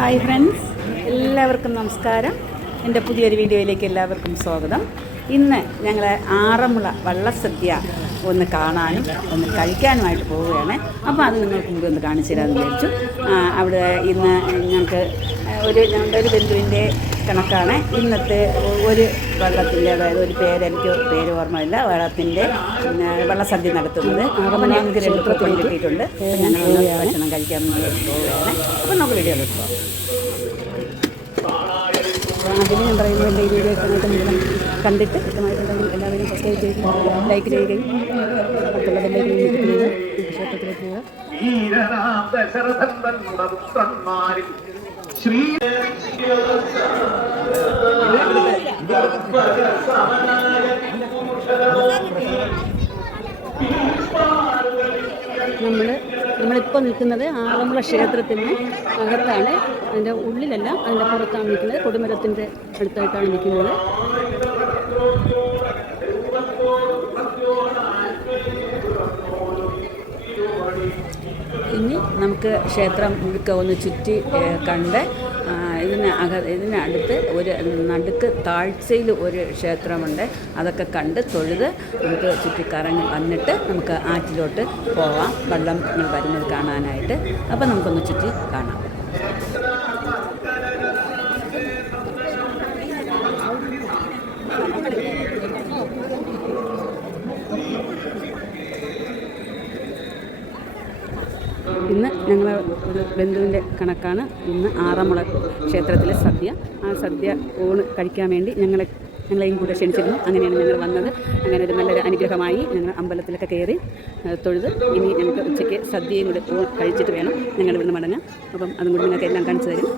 Hi friends, എല്ലാവർക്കും നമസ്കാരം. എൻ്റെ പുതിയൊരു വീഡിയോയിലേക്ക് എല്ലാവർക്കും സ്വാഗതം. ഇന്ന് ഞങ്ങൾ ആറന്മുള വള്ളസദ്യ ഒന്ന് കാണാനും ഒന്ന് കഴിക്കാനുമായിട്ട് പോവുകയാണ്. അപ്പോൾ അത് നിങ്ങൾക്ക് മുമ്പ് ഒന്ന് കാണിച്ചു തരാമെന്ന് വിചാരിച്ചു. അവിടെ ഇന്ന് ഞങ്ങൾക്ക് ഞങ്ങളുടെ ഒരു ബന്ധുവിൻ്റെ കണക്കാണ് ഇന്നത്തെ ഒരു വള്ളത്തിൻ്റെ, അതായത് ഒരു എനിക്ക് പേര് ഓർമ്മയില്ല, വള്ളത്തിൻ്റെ വള്ളസദ്യ നടത്തുന്നത്. അപ്പോൾ ഞങ്ങൾക്ക് 2 ട്രിപ്പ് കിട്ടിയിട്ടുണ്ട്. അപ്പോൾ ഞങ്ങൾ ഭക്ഷണം കഴിക്കാമെന്ന് പോവുകയാണ്. അപ്പോൾ നമുക്ക് വീഡിയോയിലോട്ട് പോകാം. അതിന് ഞാൻ പറയുന്നത് എൻ്റെ ഈ വീഡിയോ മുഴുവൻ കണ്ടിട്ട് കൃത്യമായിട്ടുണ്ടെങ്കിൽ എല്ലാവരും സബ്സ്ക്രൈബ് ചെയ്യുകയും ലൈക്ക് ചെയ്യുകയും മറ്റുള്ള ബെല്ലൈക്കൻ ക്ഷേത്രത്തിലേക്ക് പോവുക. നമ്മളിപ്പോൾ നിൽക്കുന്നത് ആറന്മുള ക്ഷേത്രത്തിന് അകത്താണ്. അതിൻ്റെ ഉള്ളിലല്ല, അതിൻ്റെ പുറത്താണ് നിൽക്കുന്നത്. കൊടിമരത്തിൻ്റെ അടുത്തായിട്ടാണ് നിൽക്കുന്നത്. ഇനി നമുക്ക് ക്ഷേത്രം മുഴുക്ക ഒന്ന് ചുറ്റി കണ്ട് ഇതിനടുത്ത് ഒരു നടുക്ക് താഴ്ചയിൽ ഒരു ക്ഷേത്രമുണ്ട്. അതൊക്കെ കണ്ട് തൊഴുത് നമുക്ക് ചുറ്റിക്കറങ്ങി വന്നിട്ട് നമുക്ക് ആറ്റിലോട്ട് പോവാം, വള്ളം വരുന്നത് കാണാനായിട്ട്. അപ്പം നമുക്കൊന്ന് ചുറ്റി കാണാം. ഇന്ന് ഞങ്ങൾ ഒരു ബന്ധുവിൻ്റെ കണക്കാണ്. ഇന്ന് ആറന്മുള ക്ഷേത്രത്തിലെ സദ്യ. ആ സദ്യ ഊണ് കഴിക്കാൻ വേണ്ടി ഞങ്ങളെയും കൂടെ ക്ഷണിച്ചിരുന്നു. അങ്ങനെയാണ് ഞങ്ങൾ വന്നത്. അങ്ങനെ ഒരു നല്ലൊരു അനുഗ്രഹമായി ഞങ്ങൾ അമ്പലത്തിലൊക്കെ കയറി തൊഴുത് ഇനി ഞങ്ങൾക്ക് ഉച്ചയ്ക്ക് സദ്യയും കൂടെ കഴിച്ചിട്ട് വേണം ഞങ്ങൾ ഇവിടുന്ന് മടങ്ങാം. അപ്പം അതും കൂടി നിങ്ങൾക്ക് എല്ലാം കാണിച്ചു തരും.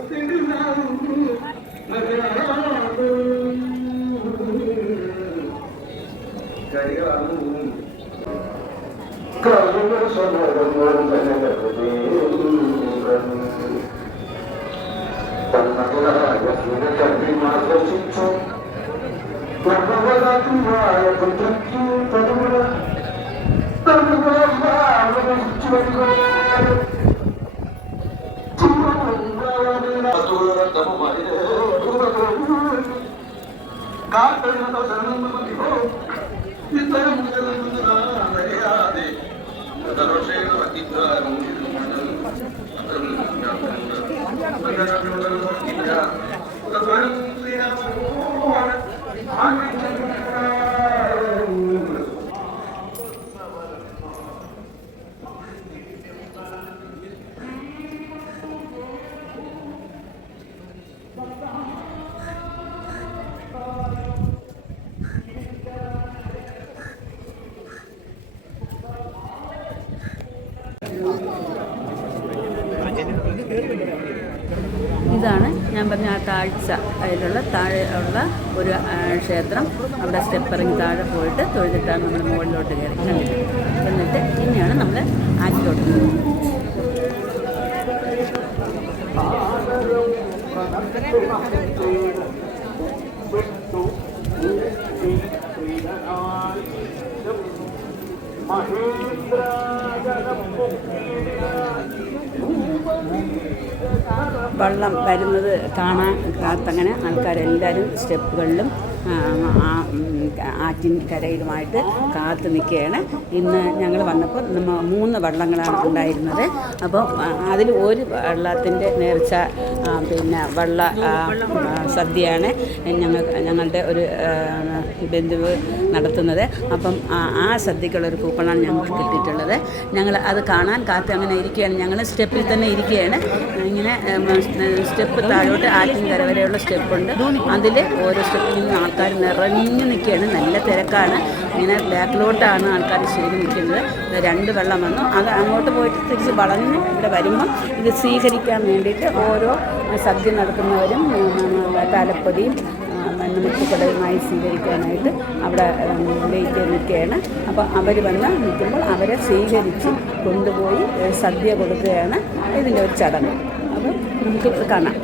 ഇതാണ് ഞാൻ പറഞ്ഞ ആ താഴ്ച, അതിലുള്ള താഴെ ഉള്ള ഒരു ക്ഷേത്രം. അവിടെ സ്റ്റെപ്പ് ഇറങ്ങി താഴെ പോയിട്ട് തൊഴുതിട്ടാണ് നമ്മൾ മുകളിലോട്ട് കയറി കണ്ടിട്ട്. എന്നിട്ട് പിന്നെയാണ് നമ്മൾ ആറ്റിലോട്ട് പോകുന്നത്. വള്ളം വരുന്നത് കാണാൻ കാത്തങ്ങനെ ആൾക്കാരെല്ലാവരും സ്റ്റെപ്പുകളിലും ആറ്റിൻ കരയിലുമായിട്ട് കാത്തു നിൽക്കുകയാണ്. ഇന്ന് ഞങ്ങൾ വന്നപ്പോൾ 3 വള്ളങ്ങളാണ് ഉണ്ടായിരുന്നത്. അപ്പോൾ അതിൽ ഒരു വള്ളത്തിൻ്റെ നേർച്ച വള്ള സദ്യയാണ് ഞങ്ങളുടെ ഒരു ബന്ധുവ് നടത്തുന്നത്. അപ്പം ആ സദ്യക്കുള്ളൊരു കൂപ്പണാണ് ഞങ്ങൾക്ക് കിട്ടിയിട്ടുള്ളത്. ഞങ്ങൾ അത് കാണാൻ കാത്ത് അങ്ങനെ ഇരിക്കുകയാണ്. ഞങ്ങൾ സ്റ്റെപ്പിൽ തന്നെ ഇരിക്കുകയാണ്. ഇങ്ങനെ സ്റ്റെപ്പ് താഴോട്ട് ആറ്റിൻ കര വരെയുള്ള സ്റ്റെപ്പുണ്ട്. അതിൽ ഓരോ സ്റ്റെപ്പിൽ നിന്ന് ആൾക്കാർ നിറഞ്ഞു നിൽക്കുകയാണ്. നല്ല തിരക്കാണ്. ഇങ്ങനെ ബാക്കിലോട്ടാണ് ആൾക്കാർ ശരി നിൽക്കുന്നത്. 2 വെള്ളം വന്നു. അത് അങ്ങോട്ട് പോയിട്ട് തിരിച്ച് വളഞ്ഞ് ഇവിടെ വരുമ്പം ഇത് സ്വീകരിക്കാൻ വേണ്ടിയിട്ട് ഓരോ സദ്യ നടത്തുന്നവരും താലപ്പൊതിയും മുത്തുക്കടയുമായി സ്വീകരിക്കാനായിട്ട് അവിടെ വെയിറ്റ് നിൽക്കുകയാണ്. അപ്പോൾ അവർ വന്ന് നിൽക്കുമ്പോൾ അവരെ സ്വീകരിച്ച് കൊണ്ടുപോയി സദ്യ കൊടുക്കുകയാണ് ഇതിൻ്റെ ഒരു ചടങ്ങ്. അപ്പോൾ നമുക്ക് കാണാം.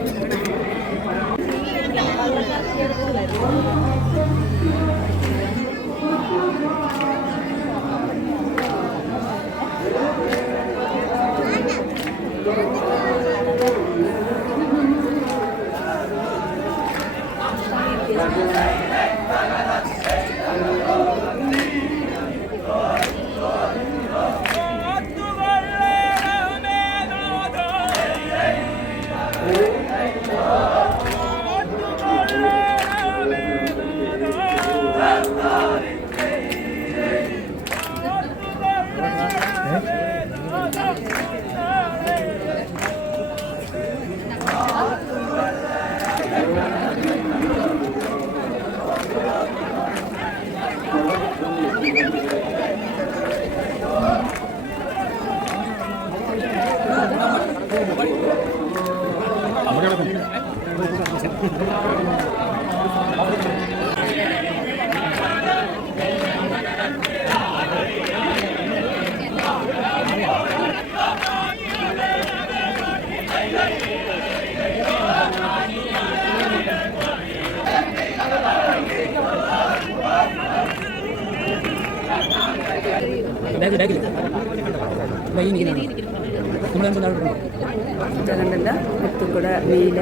കണ്ടില്ല മുത്തുക്കുട നീല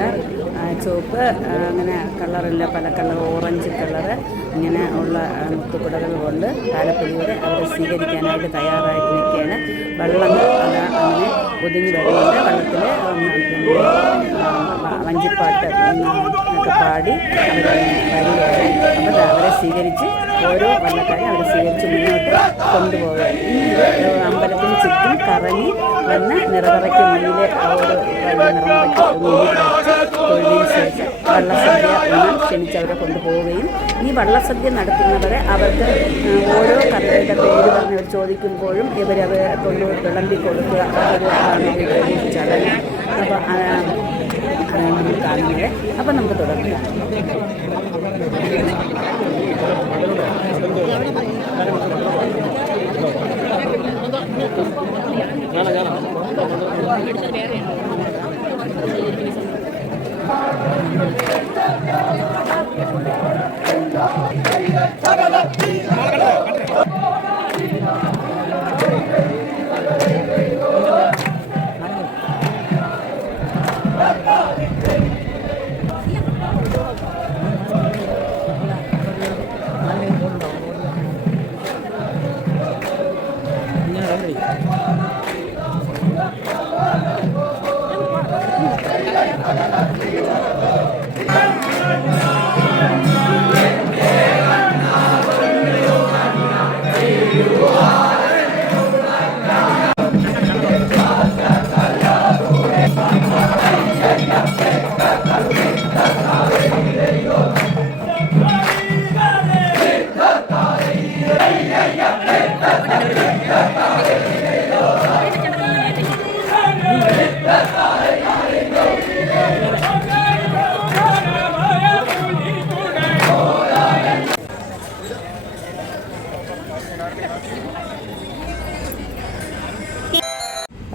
ചുവപ്പ് അങ്ങനെ കളറില്ല പല കളർ ഓറഞ്ച് കളറ് ഇങ്ങനെ ഉള്ള മുത്തുക്കുടകൾ കൊണ്ട് താലപ്പൊലിയോടെ അവരെ സ്വീകരിക്കാനായിട്ട് തയ്യാറായിട്ട് നിൽക്കുകയാണ്. വെള്ളങ്ങൾ അങ്ങനെ ഒതുങ്ങി വരുന്നുണ്ട്. വെള്ളത്തിൽ പിന്നെ വഞ്ചിപ്പാട്ട് ഒക്കെ പാടി അവർ വരികയാണ്. അപ്പോൾ അവരെ സ്വീകരിച്ച് ഓരോ വള്ളക്കാരും അവരെ സ്വീകരിച്ച് മുന്നോട്ട് കൊണ്ടുപോവുക. ഈ അമ്പലത്തിന് ചുറ്റും കറങ്ങി വന്ന് നിറവറയ്ക്ക് മുന്നിൽ ആ ഒരു നിറവറയ്ക്ക് മുന്നിൽ വെച്ച് തൊഴിലിന് ശേഷം വള്ളസദ്യ ഒന്ന് ക്ഷണിച്ചവരെ കൊണ്ടുപോവുകയും ഈ വള്ളസദ്യ നടത്തുന്നവരെ അവർക്ക് ഓരോ കറികളുടെ പേര് പറഞ്ഞവർ ചോദിക്കുമ്പോഴും ഇവരത് കൊണ്ട് വിളമ്പി കൊടുക്കുക. അതൊരു ചടങ്ങ്. അപ്പോൾ അതാണ് നമ്മൾ കാണുന്നത്. അപ്പം നമുക്ക് തുടങ്ങാം.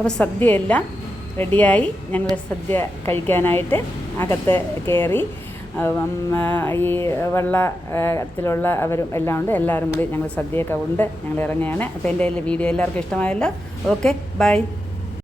അപ്പോൾ സദ്യയെല്ലാം റെഡിയായി. ഞങ്ങൾ സദ്യ കഴിക്കാനായിട്ട് അകത്ത് കയറി. ഈ വെള്ളത്തിലുള്ള അവരും എല്ലാം ഉണ്ട്. എല്ലാവരും കൂടി ഞങ്ങൾ സദ്യയൊക്കെ ഉണ്ട് ഞങ്ങൾ ഇറങ്ങുകയാണ്. അപ്പോൾ എൻ്റെ വീഡിയോ എല്ലാവർക്കും ഇഷ്ടമായല്ലോ. Okay, by.